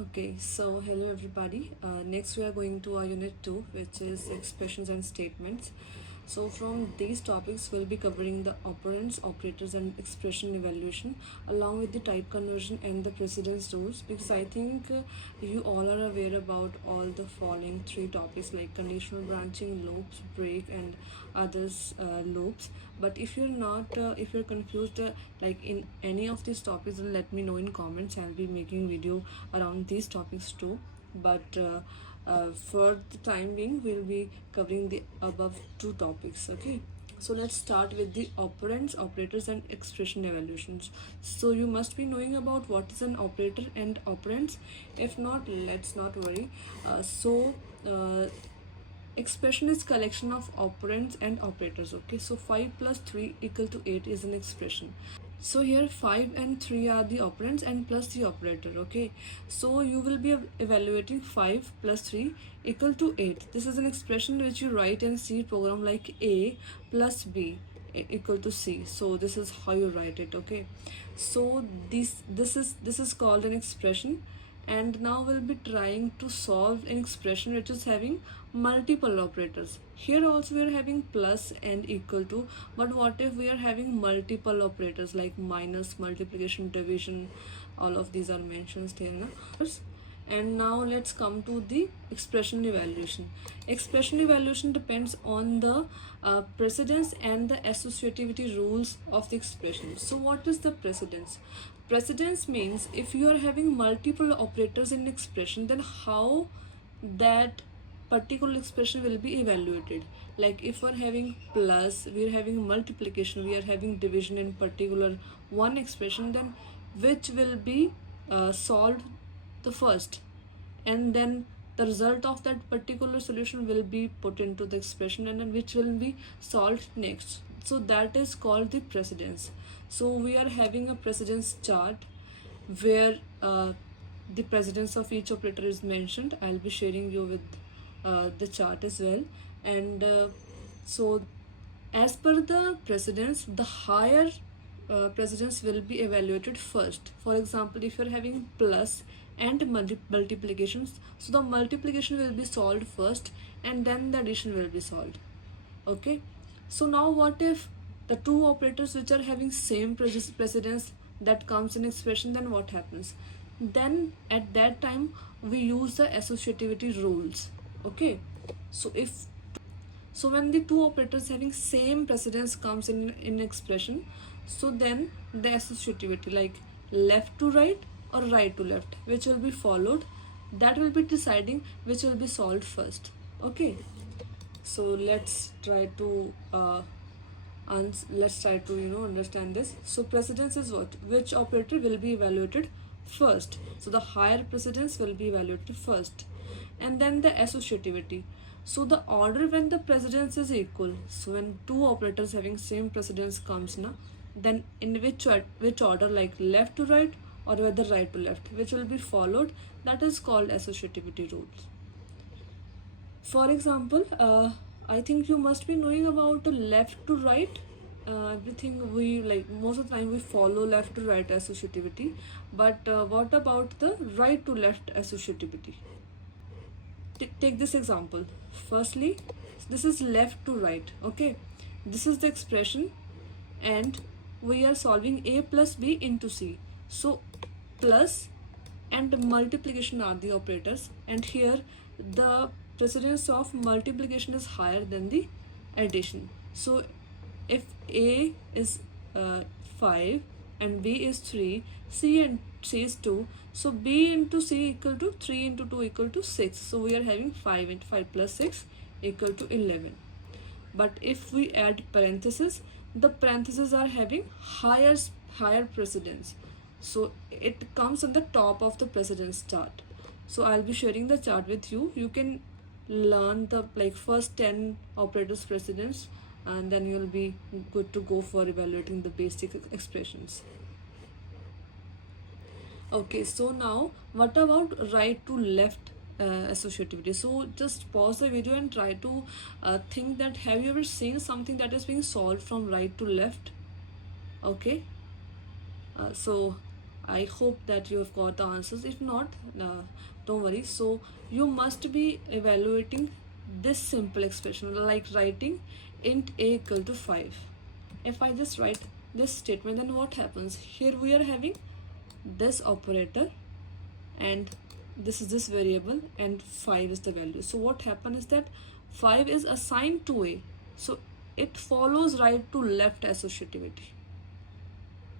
Okay, so hello everybody. Next we are going to our unit 2, which is expressions and statements. So from these topics we'll be covering the operands, operators and expression evaluation along with the type conversion and the precedence rules, because I think you all are aware about all the following three topics like conditional branching, loops, break and others loops. But if you're not if you're confused like in any of these topics, then let me know in comments. I'll be making video around these topics too, but for the time being we'll be covering the above two topics. Okay, so let's start with the operands, operators and expression evaluations. So you must be knowing about what is an operator and operands. If not, let's not worry. Expression is collection of operands and operators. Okay, so 5 plus 3 equal to 8 is an expression. So here 5 and 3 are the operands and plus the operator. Okay, so you will be evaluating 5 plus 3 equal to 8. This is an expression which you write in C program like A plus B equal to C. So this is how you write it. Okay, so this is called an expression, and now we'll be trying to solve an expression which is having multiple operators. Here also we are having plus and equal to, but what if we are having multiple operators like minus, multiplication, division? All of these are mentioned here na? And now let's come to the expression evaluation. Expression evaluation depends on the precedence and the associativity rules of the expression. So what is the precedence? Precedence means if you are having multiple operators in expression, then how that particular expression will be evaluated. Like if we're having plus, we're having multiplication, we are having division in particular one expression, then which will be solved the first, and then the result of that particular solution will be put into the expression, and then which will be solved next. So that is called the precedence. So we are having a precedence chart where the precedence of each operator is mentioned. I'll be sharing you with the chart as well. And so as per the precedence, the higher precedence will be evaluated first. For example, if you're having plus and multiplications, so the multiplication will be solved first and then the addition will be solved. Okay, so now what if the two operators which are having same precedence that comes in expression, then what happens? Then at that time we use the associativity rules. Okay, so when the two operators having same precedence comes in expression, so then the associativity like left to right or right to left, which will be followed, that will be deciding which will be solved first. Okay, so let's try to understand this. So precedence is what? Which operator will be evaluated first. So the higher precedence will be evaluated first, and then the associativity. So the order when the precedence is equal. So when two operators having same precedence comes na, then in which order, like left to right or whether right to left, which will be followed, that is called associativity rules. For example, I think you must be knowing about the left to right. Everything we like, most of the time we follow left to right associativity, but what about the right to left associativity? Take this example. Firstly, this is left to right. Okay, this is the expression, and we are solving a plus b into c. So plus and multiplication are the operators, and here the precedence of multiplication is higher than the addition. So if a is 5 and b is 3, c and c is 2, so b into c equal to 3 into 2 equal to 6. So we are having 5 into 5 plus 6 equal to 11. But if we add parentheses, the parentheses are having higher precedence, so it comes on the top of the precedence chart. So I'll be sharing the chart with you. You can learn the like first 10 operators precedence, and then you'll be good to go for evaluating the basic expressions. Okay, so now what about right to left associativity? So just pause the video and try to think that have you ever seen something that is being solved from right to left? Okay, so I hope that you have got the answers. If not, don't worry. So you must be evaluating this simple expression, like writing int a equal to 5. If I just write this statement, then what happens? Here we are having this operator, and this is this variable, and 5 is the value. So what happens is that 5 is assigned to a, so it follows right to left associativity.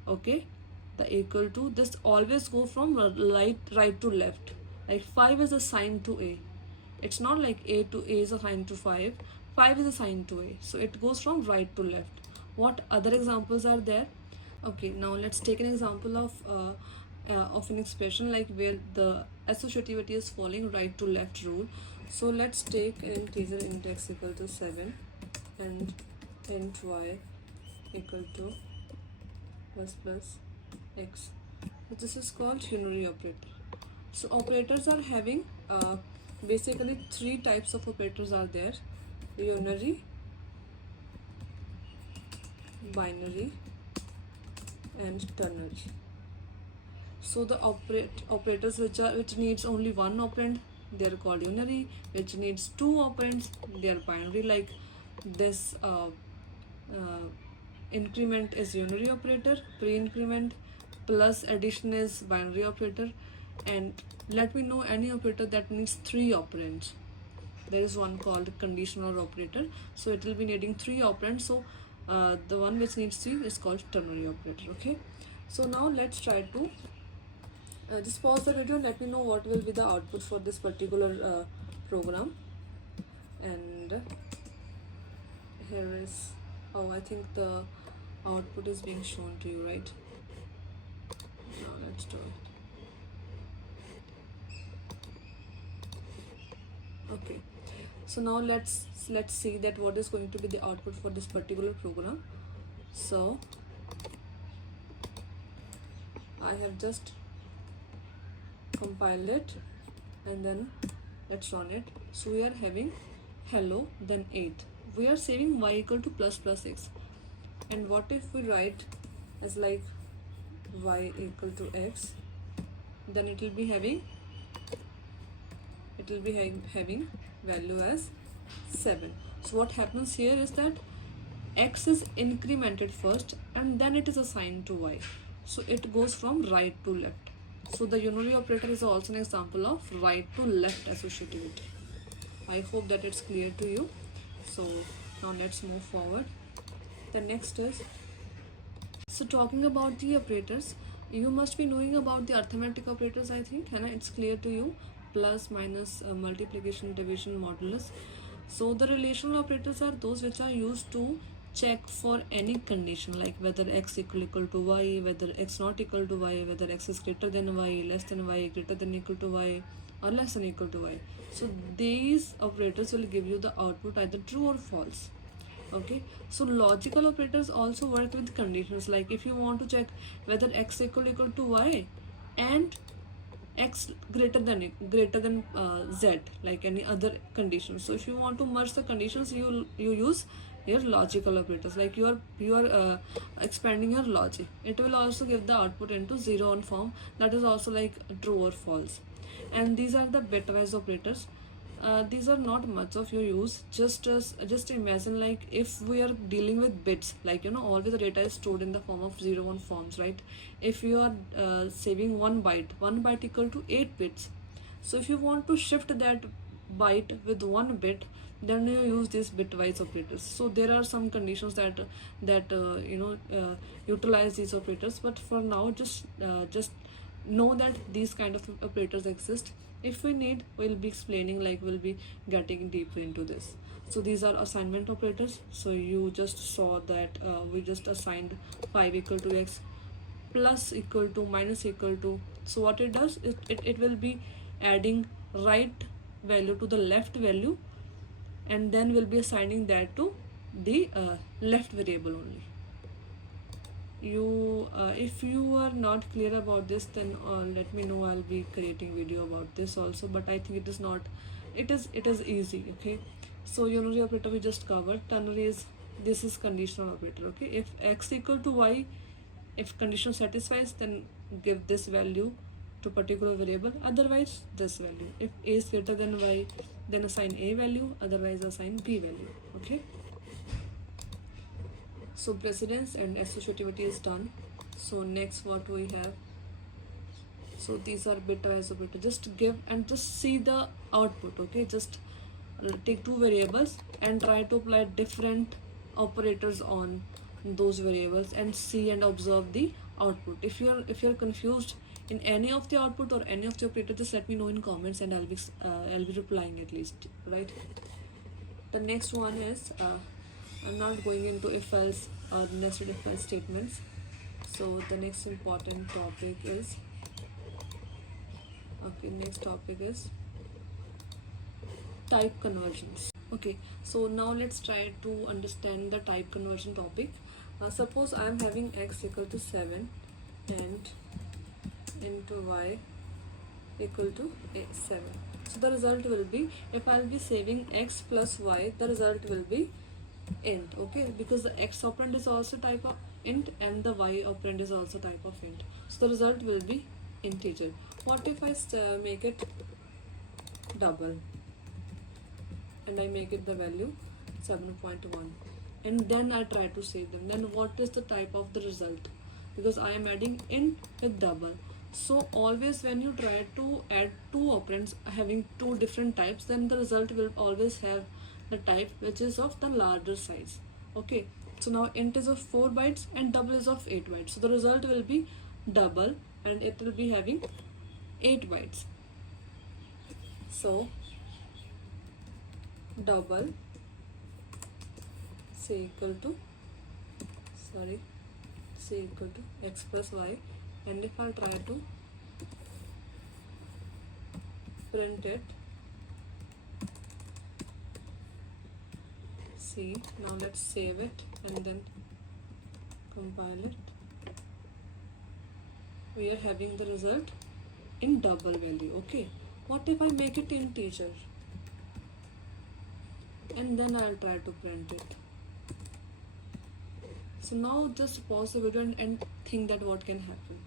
Okay, the equal to, this always go from right to left. Like 5 is assigned to a, it's not like a to a is assigned to 5, 5 is assigned to a, so it goes from right to left. What other examples are there? Okay, now let's take an example of an expression like where the associativity is following right to left rule. So let's take an integer int x equal to 7 and int y equal to plus x. So this is called unary operator. So operators are having basically 3 types of operators are there: unary, binary, and ternary. So the operators which needs only one operand, they are called unary. Which needs 2 operands, they are binary. Like this increment is unary operator, pre-increment plus addition is binary operator. And let me know any operator that needs 3 operands. There is one called conditional operator, so it will be needing 3 operands. So the one which needs 3 is called ternary operator. Okay, so now let's try to just pause the video and let me know what will be the output for this particular program. And here is, oh, I think the output is being shown to you, right? Now let's do it. Okay, so now let's see that what is going to be the output for this particular program. So I have just compiled it, and then let's run it. So we are having hello, then 8. We are saving y equal to plus x. And what if we write as like y equal to x, then it will be having value as 7. So what happens here is that x is incremented first and then it is assigned to y, so it goes from right to left. So the unary operator is also an example of right to left associativity. I hope that it's clear to you. So now let's move forward. The next is, so talking about the operators, you must be knowing about the arithmetic operators, I think, and it's clear to you: plus, minus, multiplication, division, modulus. So the relational operators are those which are used to check for any condition, like whether x equal to y, whether x not equal to y, whether x is greater than y, less than y, greater than equal to y, or less than equal to y. So these operators will give you the output either true or false. Okay, so logical operators also work with conditions, like if you want to check whether x equal to y and x greater than z, like any other condition. So if you want to merge the conditions, you use your logical operators, like you are expanding your logic. It will also give the output into 0-1 form, that is also like true or false. And these are the bitwise operators. These are not much of your use. Just imagine, like if we are dealing with bits, like always the data is stored in the form of 0-1 forms, right? If you are saving 1 byte equal to 8 bits. So if you want to shift that byte with 1 bit, then you use these bitwise operators. So there are some conditions that utilize these operators, but for now just know that these kind of operators exist. If we need, we'll be explaining, like we'll be getting deeper into this. So these are assignment operators. So you just saw that we just assigned 5 equal to x, plus equal to, minus equal to. So what it does, it will be adding right value to the left value, and then we'll be assigning that to the left variable only. If you are not clear about this, then let me know. I'll be creating video about this also, but I think it is not, it is easy. Okay, so unary operator we just covered. Ternary is, this is conditional operator. Okay, if x equal to y, if condition satisfies, then give this value to particular variable, otherwise this value. If a is greater than y, then assign a value, otherwise assign b value. Okay, so precedence and associativity is done. So next what we have, so these are bitwise operator. Just give and just see the output. Okay, just take two variables and try to apply different operators on those variables and see and observe the output. If you're confused in any of the output or any of the operator, just let me know in comments and I'll be replying at least, right? The next one is I'm not going into if else or nested if else statements. So the next important topic is, okay, next topic is type conversions. Okay, so now let's try to understand the type conversion topic. Suppose I am having x equal to 7 and into y equal to 7. So the result will be, if I'll be saving x plus y, the result will be int. Okay, because the x operand is also type of int and the y operand is also type of int, so the result will be integer. What if I make it double and I make it the value 7.1 and then I try to save them, then what is the type of the result? Because I am adding int with double, so always when you try to add two operands having two different types, then the result will always have the type which is of the larger size. Okay, so now int is of 4 bytes and double is of 8 bytes, so the result will be double and it will be having 8 bytes. So double c equal to x plus y, and if I'll try to print it, see, now let's save it and then compile it. We are having the result in double value. Okay, what if I make it integer and then I'll try to print it? So now just pause the video and think that what can happen.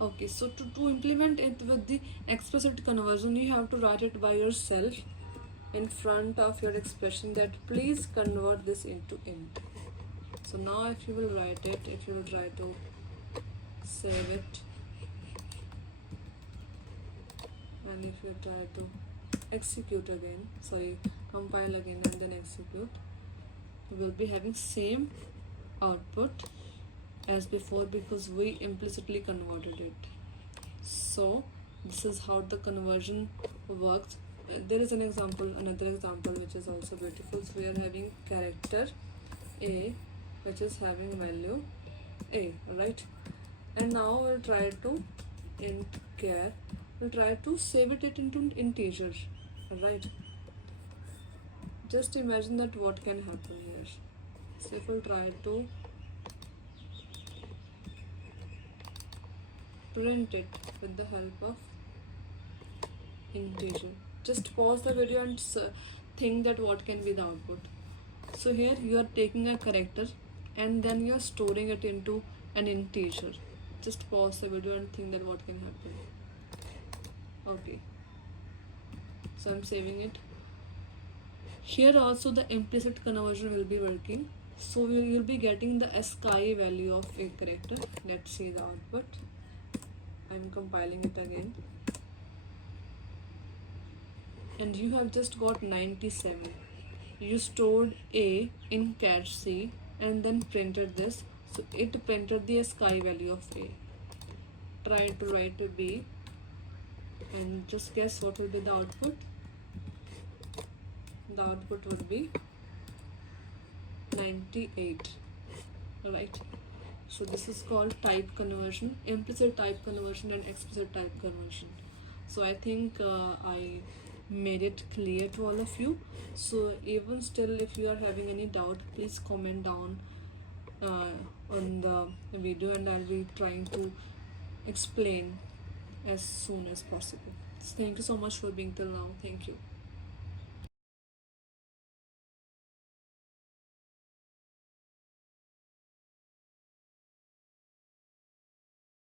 Okay, so to implement it with the explicit conversion, you have to write it by yourself in front of your expression that please convert this into int. So now if you will write it, if you will try to save it and if you try to execute again, compile again and then execute, we will be having same output as before because we implicitly converted it. So this is how the conversion works. There is another example which is also beautiful. So we are having character a which is having value a, right? And now we'll try to int char, we'll try to save it into integer, right? Just imagine that what can happen here. So if we'll try to print it with the help of integer, just pause the video and think that what can be the output. So here you are taking a character and then you are storing it into an integer. Just pause the video and think that what can happen. Okay, so I'm saving it. Here also the implicit conversion will be working, so we will be getting the ASCII value of a character. Let's see the output. I'm compiling it again and you have just got 97. You stored a in char c and then printed this, so it printed the ASCII value of a. Try to write a b and just guess what will be the output. The output would be 98, right? So this is called type conversion, implicit type conversion and explicit type conversion. So I think I made it clear to all of you. So even still, if you are having any doubt, please comment down on the video and I'll be trying to explain as soon as possible. So thank you so much for being till now. Thank you.